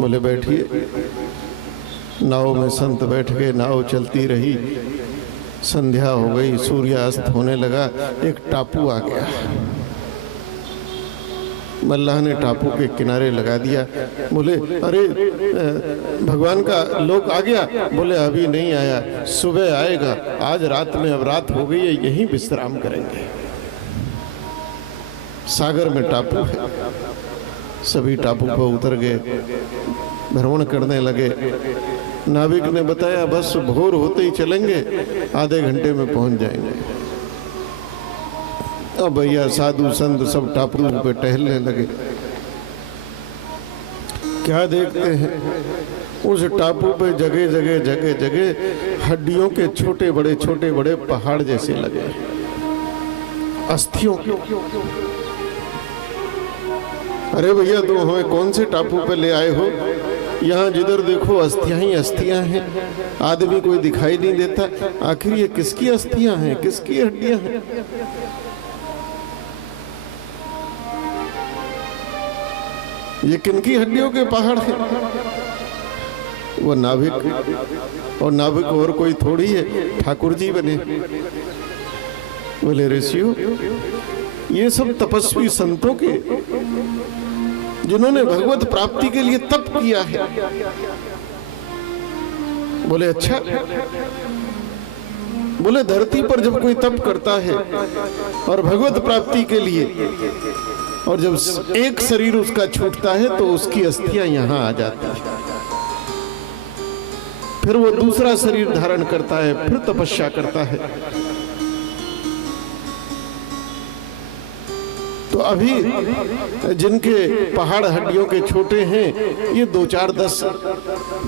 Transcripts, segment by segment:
बोले बैठिए। नाव में संत बैठ गए, नाव चलती रही। संध्या हो गई, सूर्यास्त होने लगा। एक टापू आ गया। मल्लाह ने टापू के किनारे लगा दिया। बोले अरे भगवान का लोक आ गया। बोले अभी नहीं आया, सुबह आएगा। आज रात में, अब रात हो गई है, यहीं विश्राम करेंगे। सागर में टापू है। सभी टापू पर उतर गए, भ्रमण करने लगे। नाविक ने बताया बस भोर होते ही चलेंगे, आधे घंटे में पहुंच जाएंगे। अब भैया साधु संत सब टापू पे टहलने लगे। क्या देखते हैं, उस टापू पे जगह जगह जगह जगह हड्डियों के छोटे बड़े पहाड़ जैसे लगे, अस्थियों के। अरे भैया तुम हमें कौन से टापू पे ले आए हो? यहाँ जिधर देखो अस्थियां ही अस्थियां हैं, आदमी कोई दिखाई नहीं देता। आखिर ये किसकी अस्थियां हैं, किसकी हड्डियां हैं? ये किनकी हड्डियों के पहाड़ हैं? वो नाविक, और नाविक और कोई थोड़ी है, ठाकुर जी बने। बोले ऋषियों, ये सब तपस्वी संतों के, जिन्होंने भगवत प्राप्ति के लिए तप किया है। बोले अच्छा। बोले धरती पर जब कोई तप करता है और भगवत प्राप्ति के लिए, और जब एक शरीर उसका छूटता है तो उसकी अस्थियां यहां आ जाती है। फिर वो दूसरा शरीर धारण करता है, फिर तपस्या करता है। तो अभी जिनके पहाड़ हड्डियों के छोटे हैं, ये 2, 4, 10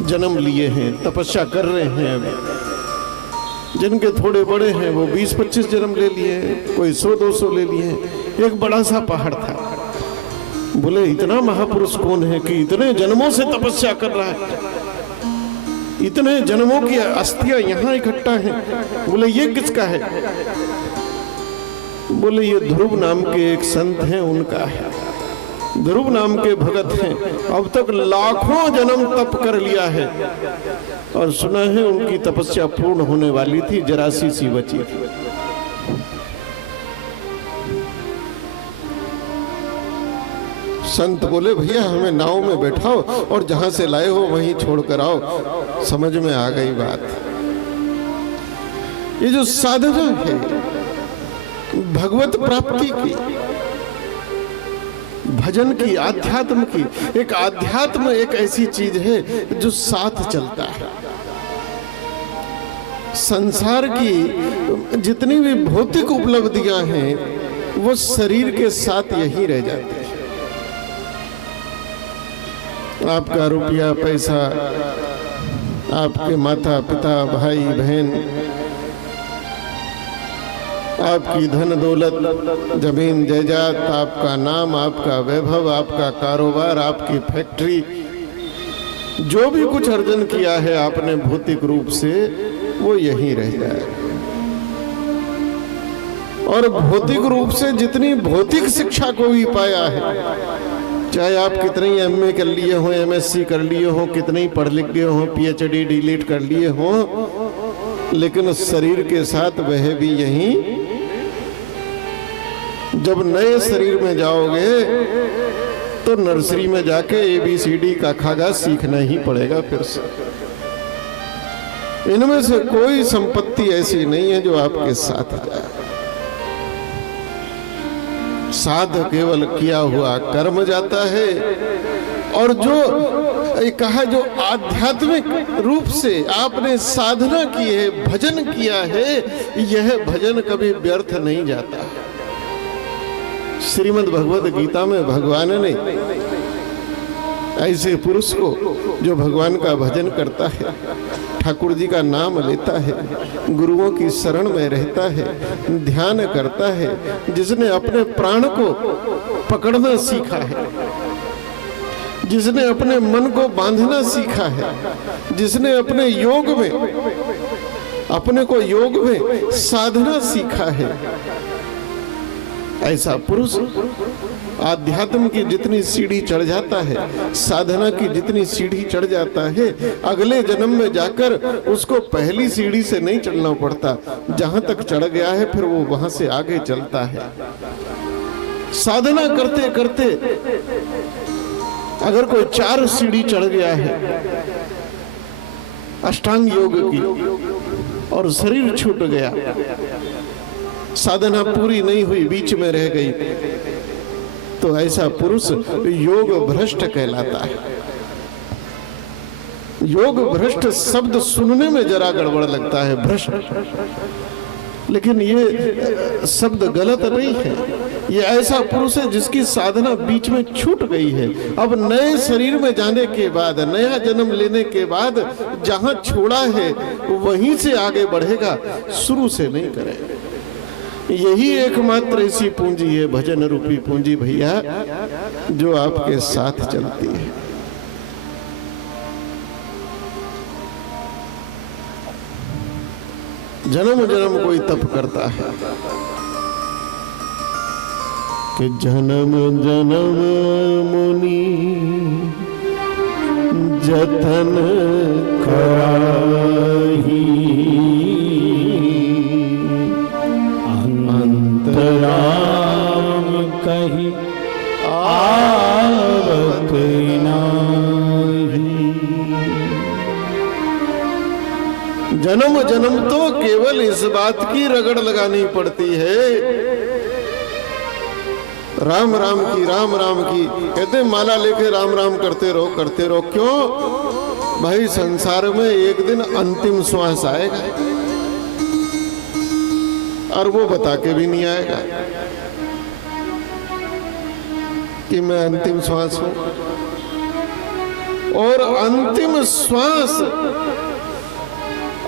जन्म लिए हैं, तपस्या कर रहे हैं। अभी जिनके थोड़े बड़े हैं वो 20-25 जन्म ले लिए हैं, कोई 100-200 ले लिए हैं। एक बड़ा सा पहाड़ था। बोले इतना महापुरुष कौन है कि इतने जन्मों से तपस्या कर रहा है, इतने जन्मों की अस्थियां यहाँ इकट्ठा हैं? बोले ये किसका है? बोले ये ध्रुव नाम के एक संत हैं, उनका है। ध्रुव नाम के भगत हैं, अब तक लाखों जन्म तप कर लिया है, और सुना है उनकी तपस्या पूर्ण होने वाली थी, जरा सी बची थी। संत बोले भैया हमें नाव में बैठाओ और जहां से लाए हो वहीं छोड़ कर आओ। समझ में आ गई बात। ये जो साधना है भगवत प्राप्ति की, भजन की, आध्यात्म की, एक आध्यात्म एक ऐसी चीज है जो साथ चलता है। संसार की जितनी भी भौतिक उपलब्धियां हैं वो शरीर के साथ यही रह जाती है। आपका रुपया पैसा, आपके माता पिता भाई बहन, आपकी धन दौलत, जमीन जायदाद, आपका नाम, आपका वैभव, आपका कारोबार, आपकी फैक्ट्री, जो भी कुछ अर्जन किया है आपने भौतिक रूप से, वो यहीं रह जाए। और भौतिक रूप से जितनी भौतिक शिक्षा को भी पाया है, चाहे आप कितने ही MA कर लिए हो, MSc कर लिए हो, कितने ही पढ़ लिख गए हो, PhD डिलीट कर लिए हो, लेकिन उस शरीर के साथ वह भी यहीं। जब नए शरीर में जाओगे तो नर्सरी में जाके ABCD का खागा सीखना ही पड़ेगा फिर से। इनमें से कोई संपत्ति ऐसी नहीं है जो आपके साथ जाए। साध केवल किया हुआ कर्म जाता है, और जो कहा जो आध्यात्मिक रूप से आपने साधना की है, भजन किया है, यह भजन कभी व्यर्थ नहीं जाता। श्रीमद् भगवद गीता में भगवान ने ऐसे पुरुष को जो भगवान का भजन करता है, ठाकुर जी का नाम लेता है, गुरुओं की शरण में रहता है, ध्यान करता है, जिसने अपने प्राण को पकड़ना सीखा है, जिसने अपने मन को बांधना सीखा है, जिसने अपने योग में, अपने को योग में साधना सीखा है, ऐसा पुरुष आध्यात्म की जितनी सीढ़ी चढ़ जाता है, साधना की जितनी सीढ़ी चढ़ जाता है, अगले जन्म में जाकर उसको पहली सीढ़ी से नहीं चढ़ना पड़ता। जहां तक चढ़ गया है फिर वो वहां से आगे चलता है। साधना करते करते अगर कोई 4 सीढ़ी चढ़ गया है अष्टांग योग की और शरीर छूट गया, साधना पूरी नहीं हुई, बीच में रह गई, तो ऐसा पुरुष योग भ्रष्ट कहलाता है। योग भ्रष्ट शब्द सुनने में जरा गड़बड़ लगता है, भ्रष्ट, लेकिन ये शब्द गलत नहीं है। ये ऐसा पुरुष है जिसकी साधना बीच में छूट गई है। अब नए शरीर में जाने के बाद, नया जन्म लेने के बाद जहां छोड़ा है वहीं से आगे बढ़ेगा, शुरू से नहीं करेगा। यही एकमात्र ऐसी पूंजी है, भजन रूपी पूंजी भैया, जो आपके साथ चलती है। जन्म जन्म कोई तप करता है कि जन्म जन्म मुनि जतन कराही, राम कही आवत नाही। जन्म जन्म तो केवल इस बात की रगड़ लगानी पड़ती है, राम राम की, राम राम की। कहते माला लेके राम राम करते रहो, करते रहो। क्यों भाई? संसार में एक दिन अंतिम श्वास आएगा और वो बता के भी नहीं आएगा कि मैं अंतिम श्वास हूं। और अंतिम श्वास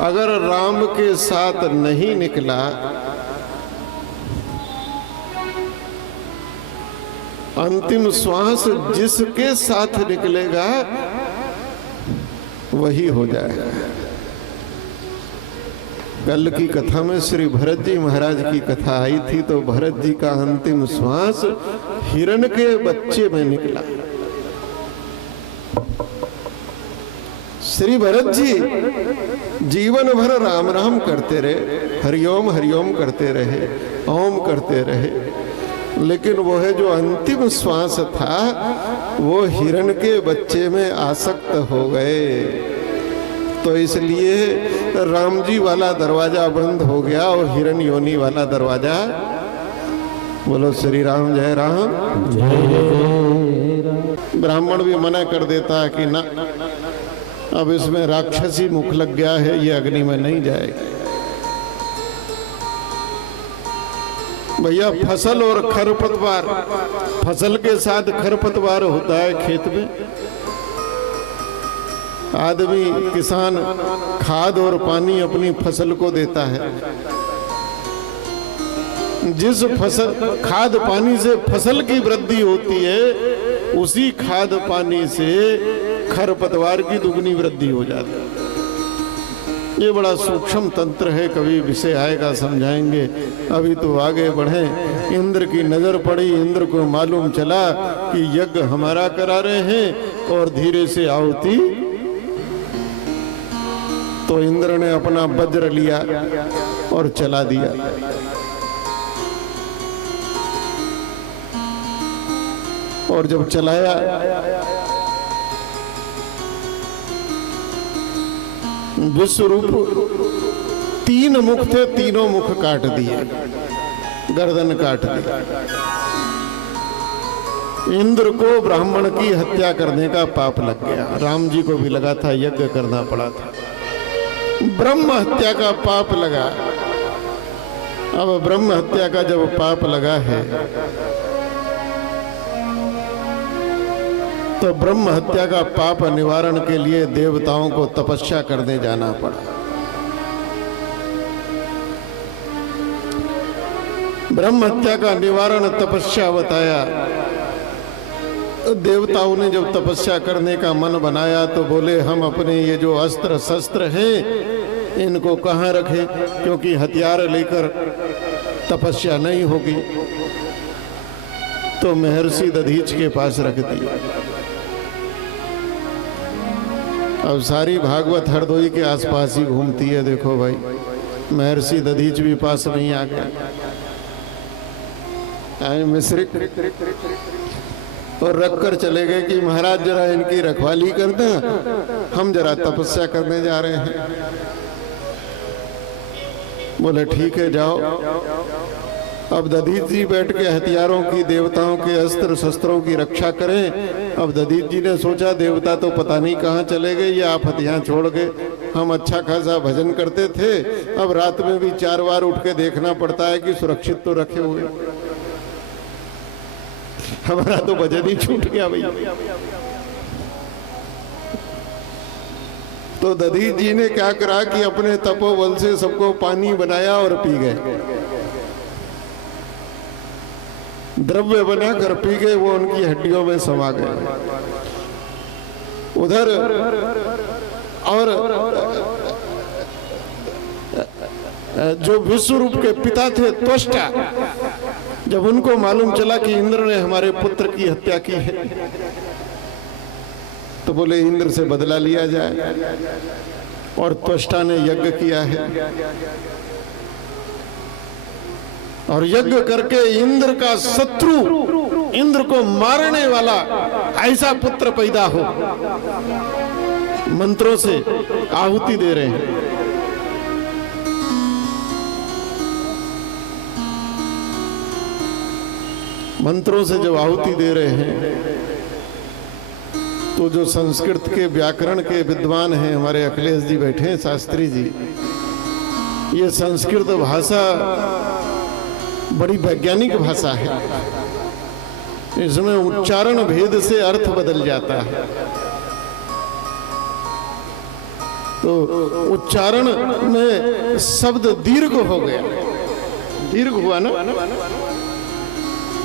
अगर राम के साथ नहीं निकला, अंतिम श्वास जिसके साथ निकलेगा वही हो जाएगा। कल की कथा में श्री भरत जी महाराज की कथा आई थी, तो भरत जी का अंतिम श्वास हिरण के बच्चे में निकला। श्री भरत जी जीवन भर राम राम करते रहे, हरिओम करते रहे, ओम करते रहे, लेकिन वो है जो अंतिम श्वास था वो हिरण के बच्चे में आसक्त हो गए। तो इसलिए राम जी वाला दरवाजा बंद हो गया और हिरण योनि वाला दरवाजा। बोलो श्री राम, जय राम, जय। ब्राह्मण भी मना कर देता है कि ना, अब इसमें राक्षसी मुख लग गया है, ये अग्नि में नहीं जाएगा। भैया फसल और खरपतवार, फसल के साथ खरपतवार होता है खेत में। आदमी किसान खाद और पानी अपनी फसल को देता है। जिस फसल खाद पानी से फसल की वृद्धि होती है, उसी खाद पानी से खरपतवार की दुगनी वृद्धि हो जाती है। ये बड़ा सूक्ष्म तंत्र है, कभी विषय आएगा समझाएंगे। अभी तो आगे बढ़े। इंद्र की नजर पड़ी, इंद्र को मालूम चला कि यज्ञ हमारा करा रहे हैं और धीरे से आहुति। तो इंद्र ने अपना वज्र लिया और चला दिया। और जब चलाया विश्वरूप 3 मुख थे, तीनों मुख काट दिए, गर्दन काट दी। इंद्र को ब्राह्मण की हत्या करने का पाप लग गया। राम जी को भी लगा था, यज्ञ करना पड़ा था। ब्रह्म हत्या का पाप लगा। अब ब्रह्म हत्या का जब पाप लगा है तो ब्रह्म हत्या का पाप निवारण के लिए देवताओं को तपस्या करने जाना पड़ा। ब्रह्म हत्या का निवारण तपस्या बताया। देवताओं ने जब तपस्या करने का मन बनाया तो बोले हम अपने ये जो अस्त्र शस्त्र हैं इनको कहाँ रखें, क्योंकि हथियार लेकर तपस्या नहीं होगी। तो महर्षि दधीच के पास रख दिया। अब सारी भागवत हरदोई के आसपास ही घूमती है। देखो भाई, महर्षि दधीच भी पास नहीं आ गया, आए मिश्रिक और रख कर चले गए कि महाराज जरा इनकी रखवाली कर दें, हम जरा तपस्या करने जा रहे हैं। बोले ठीक है जाओ। अब दधीच जी बैठ के हथियारों की, देवताओं के अस्त्र शस्त्रों की रक्षा करें। अब दधीच जी ने सोचा देवता तो पता नहीं कहाँ चले गए, ये आप यहाँ छोड़ गए, हम अच्छा खासा भजन करते थे, अब रात में भी 4 बार उठ के देखना पड़ता है कि सुरक्षित तो रखे हुए, हमारा तो भजन ही छूट गया भैया। तो दधीच जी ने क्या करा कि अपने तपोबल से सबको पानी बनाया और पी गए, द्रव्य बना कर पी गए, वो उनकी हड्डियों में समा गए। उधर और जो विश्व रूप के पिता थे त्वष्टा, जब उनको मालूम चला कि इंद्र ने हमारे पुत्र की हत्या की है, तो बोले इंद्र से बदला लिया जाए, और त्वष्टा ने यज्ञ किया है और यज्ञ करके इंद्र का शत्रु, इंद्र को मारने वाला ऐसा पुत्र पैदा हो, मंत्रों से आहुति दे रहे हैं। मंत्रों से जब आहुति दे रहे हैं तो जो संस्कृत के व्याकरण के विद्वान हैं, हमारे अखिलेश जी बैठे हैं, शास्त्री जी, ये संस्कृत भाषा बड़ी वैज्ञानिक भाषा है, इसमें उच्चारण भेद से अर्थ बदल जाता है। तो उच्चारण में शब्द दीर्घ हो गया, दीर्घ हुआ ना,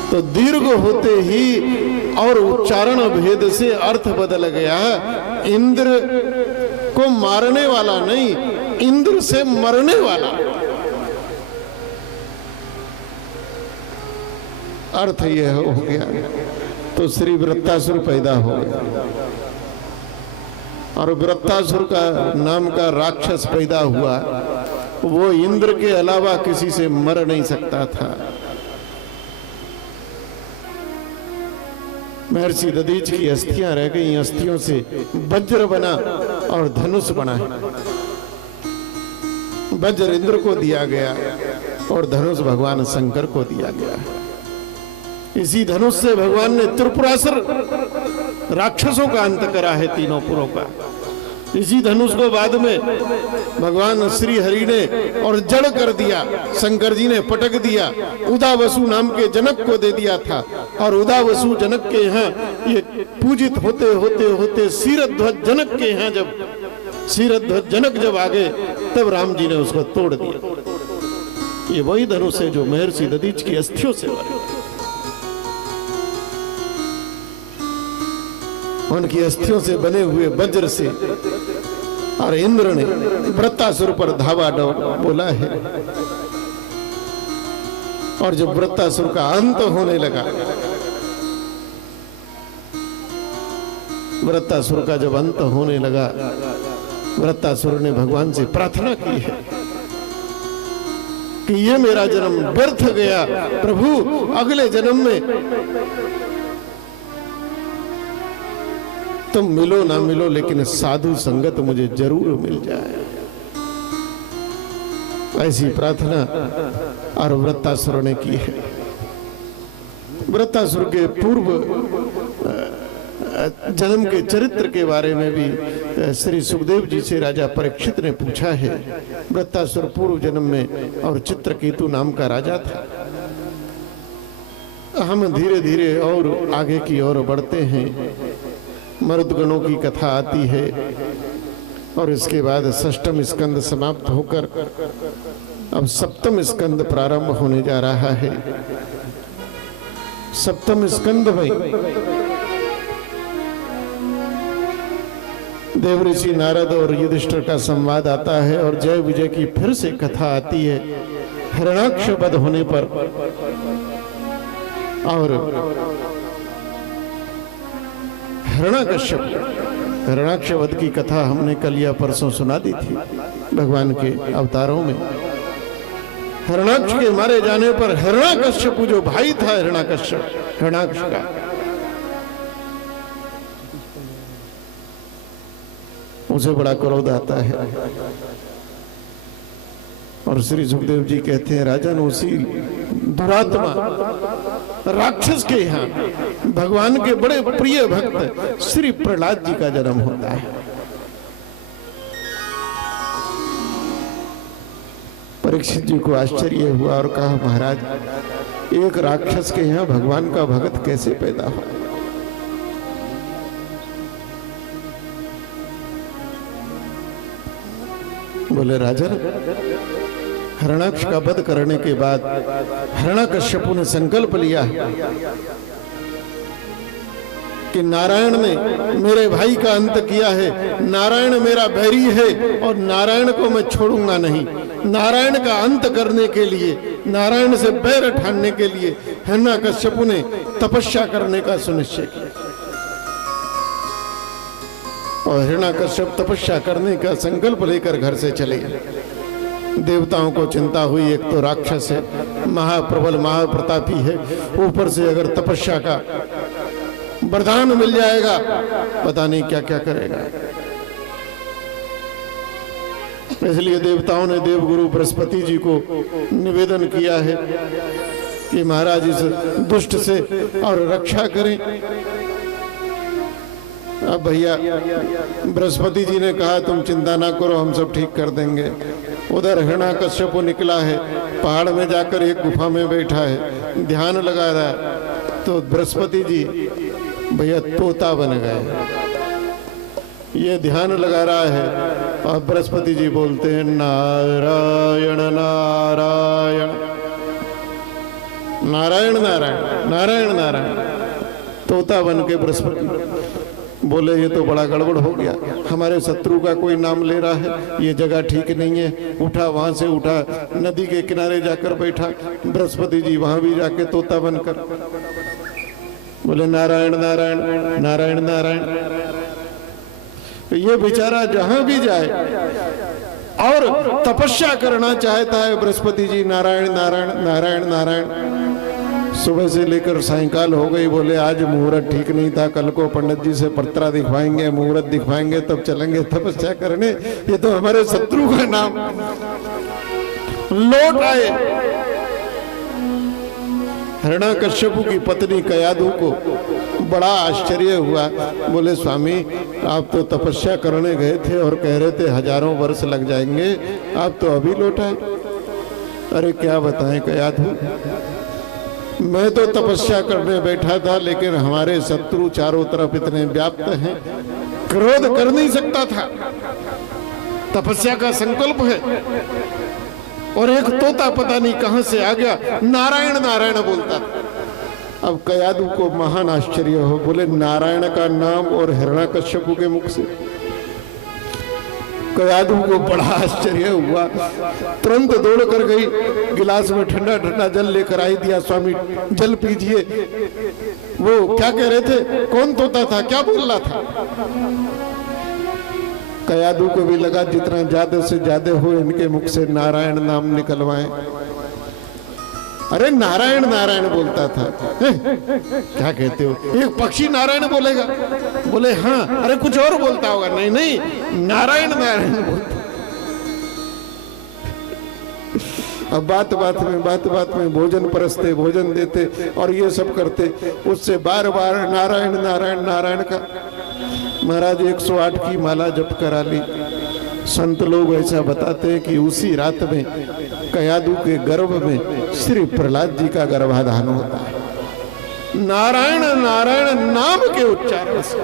तो दीर्घ होते ही और उच्चारण भेद से अर्थ बदल गया। इंद्र को मारने वाला नहीं, इंद्र से मरने वाला अर्थ यह हो गया। तो श्री वृत्तासुर पैदा हो गया और वृत्तासुर का नाम का राक्षस पैदा हुआ। वो इंद्र के अलावा किसी से मर नहीं सकता था। महर्षि दधीच की अस्थियां रह गई, अस्थियों से वज्र बना और धनुष बना है। वज्र इंद्र को दिया गया और धनुष भगवान शंकर को दिया गया। इसी धनुष से भगवान ने त्रिपुरासुर राक्षसों का अंत करा है, तीनों पुरों का। इसी धनुष को बाद में भगवान श्री हरि ने और जड़ कर दिया, शंकर जी ने पटक दिया, उदावसु नाम के जनक को दे दिया था। और उदावसु जनक के यहाँ ये पूजित होते होते होते क्षीरध्वज जनक के यहाँ जब क्षीरध्वज जनक जब आ गए, तब राम जी ने उसको तोड़ दिया। ये वही धनुष है जो महर्षि दधीच की अस्थियों से बने, उनकी अस्थियों से बने हुए वज्र से। और इंद्र ने वृत्तासुर पर धावा बोला है, और जब वृत्तासुर का अंत होने लगा, वृत्तासुर का जब अंत होने लगा, वृत्तासुर ने भगवान से प्रार्थना की है कि ये मेरा जन्म व्यर्थ गया, प्रभु अगले जन्म में तुम मिलो ना मिलो, लेकिन साधु संगत मुझे जरूर मिल जाए। ऐसी प्रार्थना और वृत्तासुर ने की है। वृत्तासुर के पूर्व जन्म के चरित्र के बारे में भी श्री सुखदेव जी से राजा परीक्षित ने पूछा है। वृत्तासुर पूर्व जन्म में और चित्रकेतु नाम का राजा था। हम धीरे धीरे और आगे की ओर बढ़ते हैं। मरुदगणों की कथा आती है और इसके बाद षष्ठम स्कंद समाप्त होकर अब सप्तम स्कंद प्रारंभ होने जा रहा है। सप्तम स्कंद में देवऋषि नारद और युधिष्ठिर का संवाद आता है और जय विजय की फिर से कथा आती है। हिरण्याक्ष वध होने पर और हिरण्याक्ष वध की कथा हमने कल या परसों सुना दी थी भगवान के अवतारों में। हिरण्याक्ष के मारे जाने पर हिरण्यकश्यप जो भाई था हिरण्याक्ष का, उसे बड़ा क्रोध आता है और श्री सुखदेव जी कहते हैं राजन उसी दुरात्मा राक्षस के यहाँ भगवान के बड़े प्रिय भक्त श्री प्रहलाद जी का जन्म होता है। परीक्षित जी को आश्चर्य हुआ और कहा महाराज एक राक्षस के यहाँ भगवान का भक्त कैसे पैदा हो? बोले राजन हिरण्याक्ष का वध करने के बाद हिरण्यकश्यप ने संकल्प लिया कि नारायण ने मेरे भाई का अंत किया है, नारायण मेरा बैरी है और नारायण को मैं छोड़ूंगा नहीं। नारायण का अंत करने के लिए, नारायण से बैर ठानने के लिए हिरण्यकश्यप ने तपस्या करने का सुनिश्चय किया और हिरण्यकश्यप तपस्या करने का संकल्प लेकर घर से चले गए। देवताओं को चिंता हुई, एक तो राक्षस है, महाप्रबल महाप्रतापी है, ऊपर से अगर तपस्या का वरदान मिल जाएगा पता नहीं क्या क्या करेगा। इसलिए देवताओं ने देवगुरु बृहस्पति जी को निवेदन किया है कि महाराज इस दुष्ट से और रक्षा करें। अब भैया बृहस्पति जी ने कहा तुम चिंता ना करो, हम सब ठीक कर देंगे। उधर हिरण्याकश्यप निकला है, पहाड़ में जाकर एक गुफा में बैठा है, ध्यान लगा रहा है। तो बृहस्पति जी भैया तोता बन गए, ये ध्यान लगा रहा है और बृहस्पति जी बोलते हैं नारायण नारायण नारायण नारायण नारायण नारायण। तोता बन के बृहस्पति बोले ये तो बड़ा गड़बड़ हो गया, हमारे शत्रु का कोई नाम ले रहा है, ये जगह ठीक नहीं है। उठा, वहां से उठा, नदी के किनारे जाकर बैठा। बृहस्पति जी वहां भी जाके तोता बनकर बोले नारायण नारायण नारायण नारायण। तो ये बेचारा जहां भी जाए और तपस्या करना चाहता है बृहस्पति जी नारायण नारायण नारायण नारायण। सुबह से लेकर सायंकाल हो गई, बोले आज मुहूर्त ठीक नहीं था, कल को पंडित जी से पत्रा दिखवाएंगे, मुहूर्त दिखवाएंगे तब चलेंगे तपस्या करने। ये तो हमारे शत्रु का नाम लौट आए। हिरण्याकश्यप की पत्नी कयाधु को बड़ा आश्चर्य हुआ, बोले स्वामी आप तो तपस्या करने गए थे और कह रहे थे हजारों वर्ष लग जाएंगे, आप तो अभी लौट आए। अरे क्या बताएं कयाधु, मैं तो तपस्या करने बैठा था लेकिन हमारे शत्रु चारों तरफ इतने व्याप्त हैं, क्रोध कर नहीं सकता था। तपस्या का संकल्प है और एक तोता पता नहीं कहां से आ गया, नारायण नारायण बोलता। अब कयाधु को महान आश्चर्य हो, बोले नारायण का नाम और हिरण्याकश्यप के मुख से। कयाधु को बड़ा आश्चर्य हुआ, तुरंत दौड़ कर गई, गिलास में ठंडा ठंडा जल लेकर आई, दिया स्वामी जल पीजिए। वो क्या कह रहे थे, कौन तोता था, क्या बोल रहा था? कयाधु को भी लगा जितना ज्यादा से ज्यादा हो इनके मुख से नारायण नाम निकलवाएं। अरे नारायण नारायण बोलता था। क्या कहते हो, एक पक्षी नारायण बोलेगा? बोले हाँ। अरे कुछ और बोलता होगा? नहीं नहीं, नारायण नारायण बोलता। अब बात बात में भोजन परसते, भोजन देते और ये सब करते, उससे बार बार नारायण नारायण नारायण का। महाराज 108 की माला जप करा ली। संत लोग ऐसा बताते हैं कि उसी रात में कयाधु के गर्भ में श्री प्रहलाद जी का गर्भाधान होता है, नारायण नारायण नाम के उच्चारण से।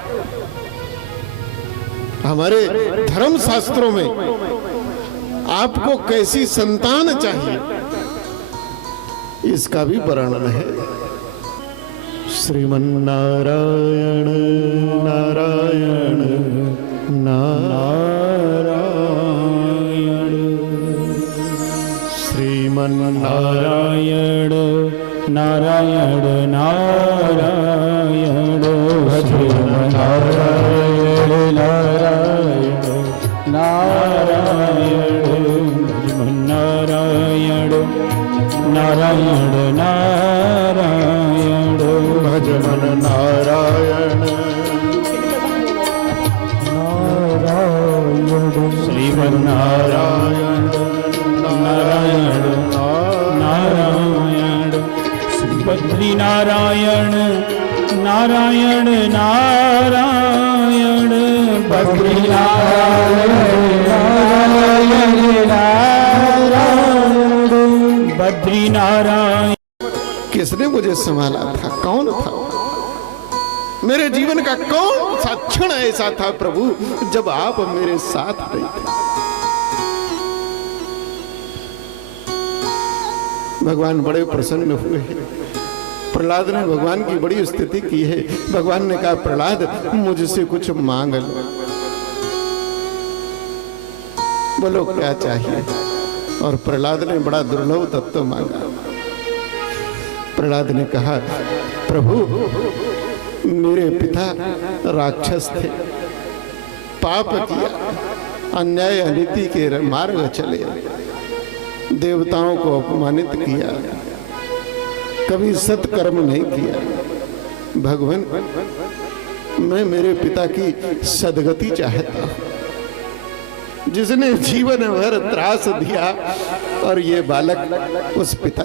हमारे धर्म शास्त्रों में आपको कैसी संतान चाहिए इसका भी वर्णन है। श्रीमन नारायण नारायण नारायण, श्रीमन नारायण नारायण नारायण। बद्री नारायण। किसने मुझे संभाला था? कौन था? मेरे जीवन का कौन सा क्षण ऐसा था प्रभु जब आप मेरे साथ नहीं थे? भगवान बड़े प्रसन्न हुए हैं। प्रहलाद ने भगवान की बड़ी स्तुति की है। भगवान ने कहा, प्रहलाद मुझसे कुछ मांग लो, बोलो क्या चाहिए। और प्रहलाद ने बड़ा दुर्लभ तत्व मांगा। प्रहलाद ने कहा, प्रभु मेरे पिता राक्षस थे, पाप किया, अन्याय अनीति के मार्ग चले, देवताओं को अपमानित किया, कभी सत्कर्म नहीं किया। भगवान मैं मेरे पिता की सदगति चाहता हूं, जिसने जीवन भर त्रास दिया और ये बालक उस पिता